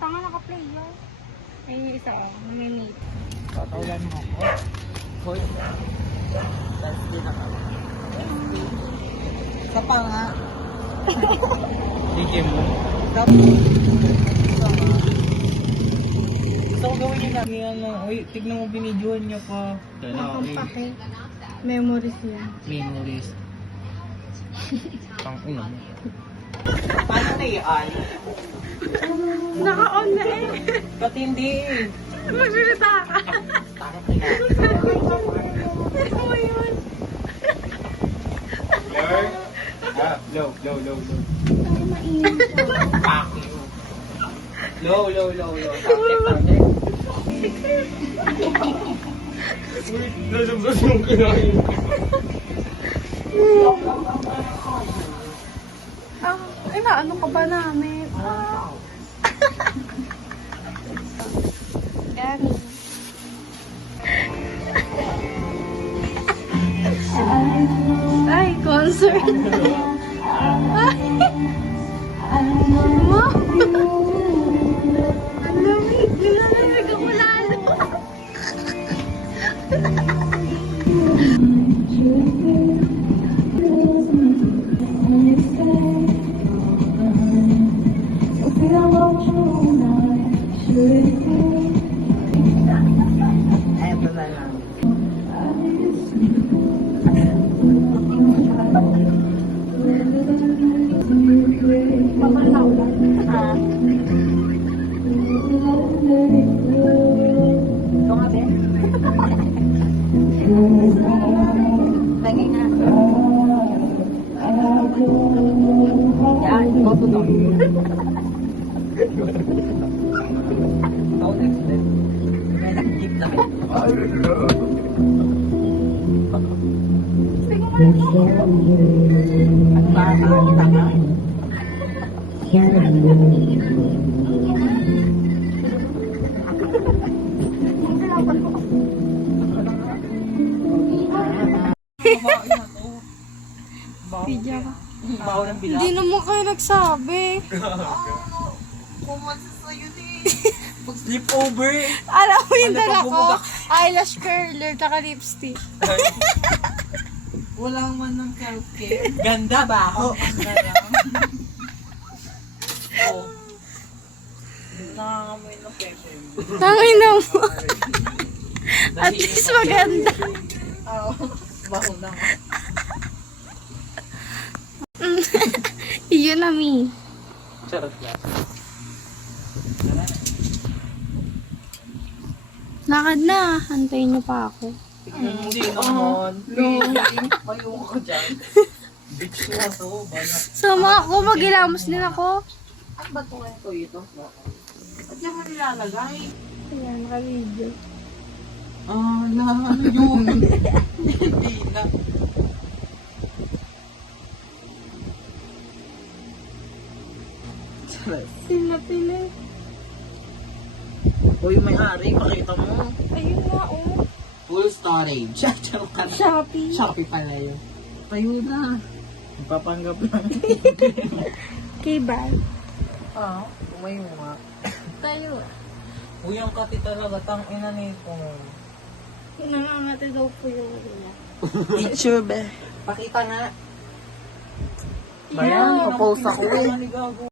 Tanga naka-play yun. Ay, yung isa may meat. Tatawalan mo ako. Hoy. That's din ako. Sa pa nga. Sige mo. Gusto ko gawin yun namin ano. Uy, tignan mo binidyohan niyo pa. Pake. Memories yan. Memories. Pang-uno. Paano na yan? Naka-on na eh. Ba't hindi? Magsalita ka. Takot na yan. Ano mo yun? Low. Ay, mainit siya. Fuck you. Low. Wait, lalabas yung kinain. Ay, naano ka ba namin? Yan. Ay, concert. Ay. Wow. Ang lamig. Nilalamig ako lalo. Eto na lang. Papalaw lang. Ito nga, Ben. Lagi nga. Yan, go to talk. How next then? May nakikip na kayo. Ano ba? Tama? Pidya ka. Baho ng bilang. Hindi naman kayo nagsabi. Pumansa sa'yo din. Pag-sleepover. Alam mo yung Ano dala pa ko? bumugak? Eyelash curler, tsaka lipstick. Wala man ng self-care. Ganda ba ako? Oh. Nangangamoy ng pepe. Tangay na mo. At least maganda. Oo. Baho na nga. Iyon na mi. Charot lang. Lakad na. Antayin niyo pa ako. Hindi naman. Ayoko ka dyan. Bitch mo to. Sama ako. Magilamos din ako. Ano ba ito? Ba't niya mo nilalagay? Ayan, naka-video. Ano yun? Hindi na. Sila. Uy, may-ari, pakita mo. Ayun nga, oh. Full storage. Charot ka na. Shopee. Shopee pala yun. Tayo na. Ipapanggap lang. K-Bal. Umayo nga. Tayo. Uy, ang kati talaga. Tang ina nito. Nangangati daw po yung nila. Picture be. Pakita nga. Bayan, Popost ako.